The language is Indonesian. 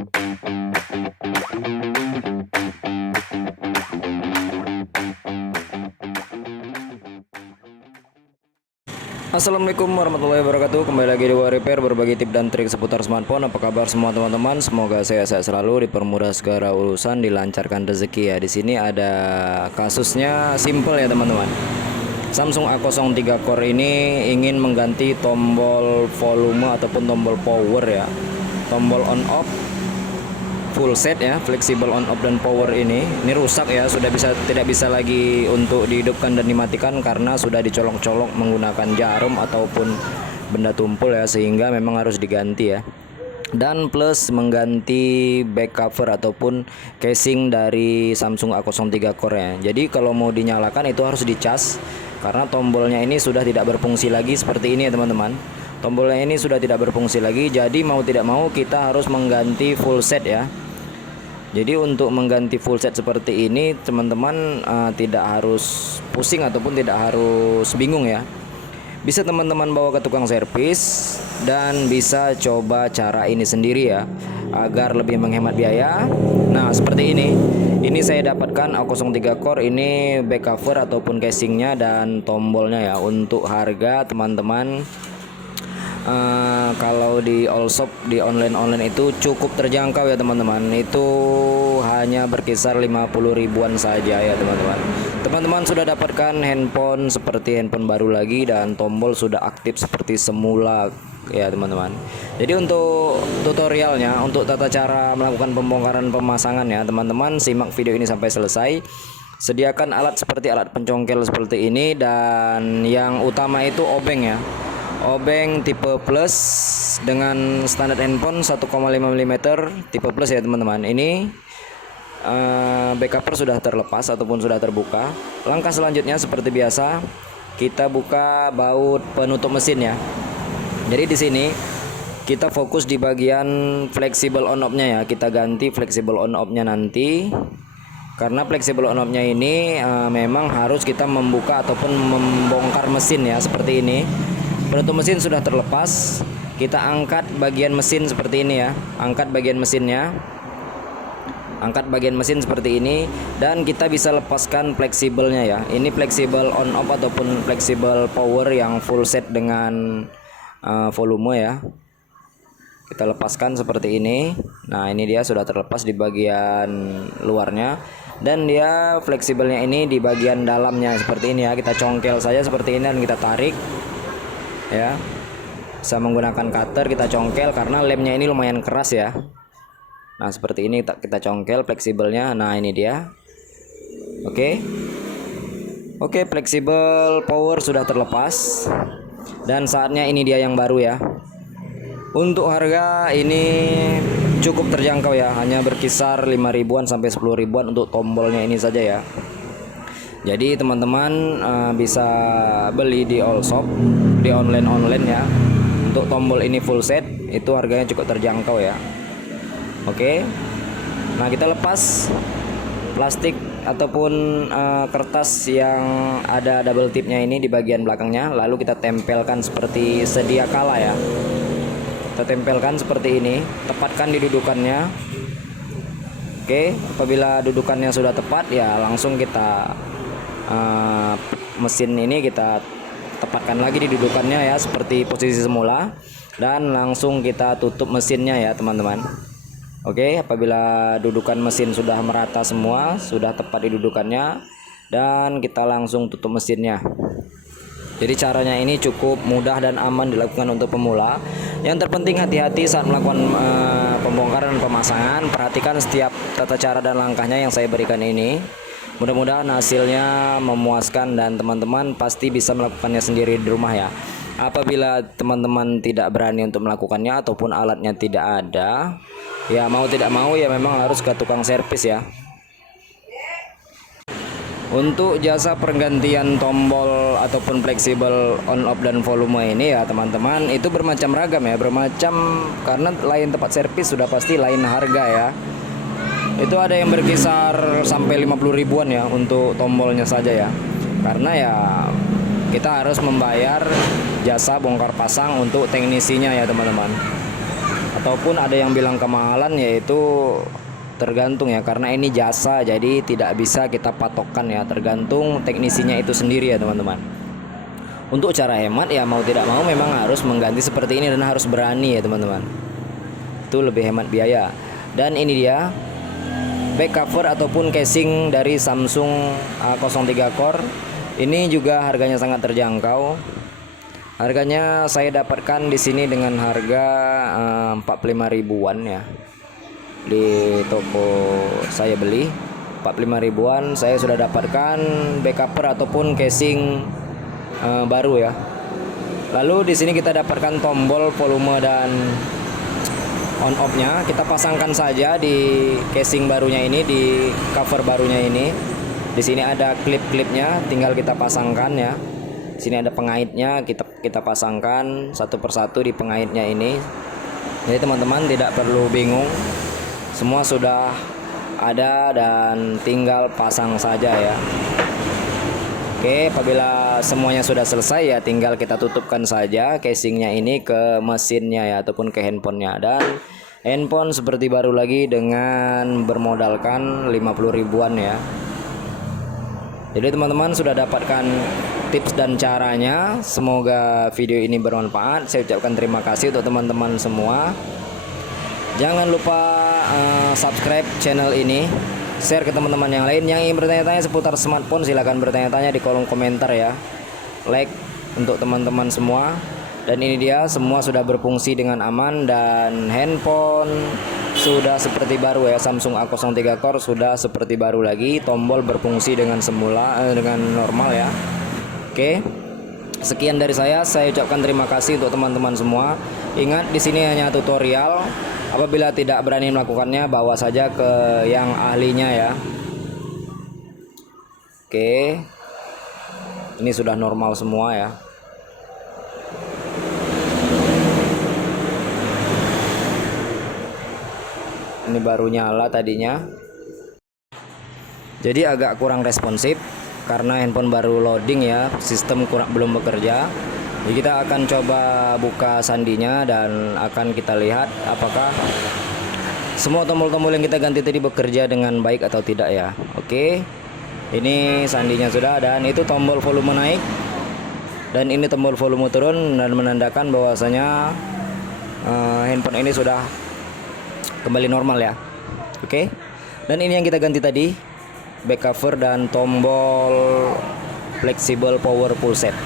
Assalamualaikum warahmatullahi wabarakatuh. Kembali lagi di War Repair, berbagi tips dan trik seputar smartphone. Apa kabar semua teman-teman? Semoga sehat selalu, dipermudah segala urusan, dilancarkan rezeki ya. Di sini ada kasusnya simple ya teman-teman. Samsung A03 Core ini ingin mengganti tombol volume ataupun tombol power ya. Tombol on off full set ya, fleksibel on off dan power ini rusak ya, tidak bisa lagi untuk dihidupkan dan dimatikan karena sudah dicolok-colok menggunakan jarum ataupun benda tumpul ya, sehingga memang harus diganti ya. Dan plus mengganti back cover ataupun casing dari Samsung A03 Core ya. Jadi kalau mau dinyalakan itu harus dicas karena tombolnya ini sudah tidak berfungsi lagi seperti ini ya teman-teman. Tombolnya ini sudah tidak berfungsi lagi, jadi mau tidak mau kita harus mengganti full set ya. Jadi untuk mengganti full set seperti ini teman-teman tidak harus pusing ataupun tidak harus bingung ya. Bisa teman-teman bawa ke tukang servis dan bisa coba cara ini sendiri ya, agar lebih menghemat biaya. Nah seperti ini. Ini saya dapatkan A03 Core ini back cover ataupun casingnya dan tombolnya ya. Untuk harga teman-teman kalau di all shop di online itu cukup terjangkau ya teman-teman. Itu hanya berkisar 50 ribuan saja ya teman-teman. Teman-teman sudah dapatkan handphone seperti handphone baru lagi dan tombol sudah aktif seperti semula ya teman-teman. Jadi untuk tutorialnya, untuk tata cara melakukan pembongkaran pemasangan ya teman-teman, simak video ini sampai selesai. Sediakan alat seperti alat pencongkel seperti ini, dan yang utama itu obeng ya. Obeng tipe plus dengan standar handphone 1,5 mm tipe plus ya teman-teman. Ini back cover sudah terlepas ataupun sudah terbuka. Langkah selanjutnya seperti biasa, kita buka baut penutup mesin ya. Jadi di sini kita fokus di bagian fleksibel on off-nya ya. Kita ganti fleksibel on off-nya nanti. Karena fleksibel on off-nya ini memang harus kita membuka ataupun membongkar mesin ya, seperti ini. Penutup mesin sudah terlepas, kita angkat bagian mesin seperti ini ya. Angkat bagian mesinnya, angkat bagian mesin seperti ini, dan kita bisa lepaskan fleksibelnya ya. Ini fleksibel on off ataupun fleksibel power yang full set dengan volume ya. Kita lepaskan seperti ini. Nah ini dia sudah terlepas di bagian luarnya, dan dia fleksibelnya ini di bagian dalamnya seperti ini ya. Kita congkel saja seperti ini dan kita tarik ya. Bisa menggunakan cutter, kita congkel karena lemnya ini lumayan keras ya. Nah seperti ini kita congkel fleksibelnya. Nah ini dia. Oke, fleksibel power sudah terlepas, dan saatnya ini dia yang baru ya. Untuk harga ini cukup terjangkau ya, hanya berkisar 5 ribuan sampai 10 ribuan untuk tombolnya ini saja ya. Jadi teman-teman bisa beli di all shop, di online ya. Untuk tombol ini full set itu harganya cukup terjangkau ya. Oke. Nah kita lepas plastik ataupun kertas yang ada double tipnya ini di bagian belakangnya, lalu kita tempelkan seperti sedia kala ya. Kita tempelkan seperti ini, tepatkan di dudukannya. Oke, apabila dudukannya sudah tepat ya langsung kita mesin ini kita tepatkan lagi di dudukannya ya, seperti posisi semula, dan langsung kita tutup mesinnya ya teman-teman. Oke, apabila dudukan mesin sudah merata semua, sudah tepat di dudukannya, dan kita langsung tutup mesinnya. Jadi caranya ini cukup mudah dan aman dilakukan untuk pemula. Yang terpenting hati-hati saat melakukan pembongkaran dan pemasangan. Perhatikan setiap tata cara dan langkahnya yang saya berikan ini. Mudah-mudahan hasilnya memuaskan dan teman-teman pasti bisa melakukannya sendiri di rumah ya. Apabila teman-teman tidak berani untuk melakukannya ataupun alatnya tidak ada, ya mau tidak mau ya memang harus ke tukang servis ya. Untuk jasa pergantian tombol ataupun fleksibel on off dan volume ini ya teman-teman, itu bermacam ragam ya, bermacam karena lain tempat servis sudah pasti lain harga ya. Itu ada yang berkisar sampai 50 ribuan ya untuk tombolnya saja ya. Karena ya kita harus membayar jasa bongkar pasang untuk teknisinya ya teman-teman. ataupun ada yang bilang kemahalan, yaitu tergantung ya, karena ini jasa jadi tidak bisa kita patokkan ya, tergantung teknisinya itu sendiri ya teman-teman. Untuk cara hemat ya mau tidak mau memang harus mengganti seperti ini dan harus berani ya teman-teman, itu lebih hemat biaya. Dan ini dia back cover ataupun casing dari Samsung A03 Core. Ini juga harganya sangat terjangkau. Harganya saya dapatkan di sini dengan harga 45 ribuan ya. Di toko saya beli 45 ribuan saya sudah dapatkan back cover ataupun casing baru ya. Lalu di sini kita dapatkan tombol volume dan on off-nya. Kita pasangkan saja di casing barunya ini, di cover barunya ini. Di sini ada klip-klipnya, tinggal kita pasangkan ya. Di sini ada pengaitnya, kita pasangkan satu persatu di pengaitnya ini. Jadi teman-teman tidak perlu bingung, semua sudah ada dan tinggal pasang saja ya. Oke, apabila semuanya sudah selesai ya tinggal kita tutupkan saja casingnya ini ke mesinnya ya, ataupun ke handphonenya. Dan handphone seperti baru lagi dengan bermodalkan 50 ribuan ya. Jadi teman-teman sudah dapatkan tips dan caranya. Semoga video ini bermanfaat. Saya ucapkan terima kasih untuk teman-teman semua. Jangan lupa subscribe channel ini, share ke teman-teman yang lain. Yang ingin bertanya-tanya seputar smartphone silahkan bertanya-tanya di kolom komentar ya. Like untuk teman-teman semua. Dan ini dia, semua sudah berfungsi dengan aman dan handphone sudah seperti baru ya. Samsung A03 Core sudah seperti baru lagi, tombol berfungsi dengan semula dengan normal ya. Oke. Sekian dari saya ucapkan terima kasih untuk teman-teman semua. Ingat di sini hanya tutorial. Apabila tidak berani melakukannya, bawa saja ke yang ahlinya ya. Oke. Ini sudah normal semua ya. Ini baru nyala tadinya. Jadi agak kurang responsif karena handphone baru loading ya, sistem belum bekerja. Jadi kita akan coba buka sandinya dan akan kita lihat apakah semua tombol-tombol yang kita ganti tadi bekerja dengan baik atau tidak ya. Oke, ini sandinya sudah, dan itu tombol volume naik dan ini tombol volume turun, dan menandakan bahwasanya handphone ini sudah kembali normal ya. Oke, dan ini yang kita ganti tadi, back cover dan tombol flexible power full set.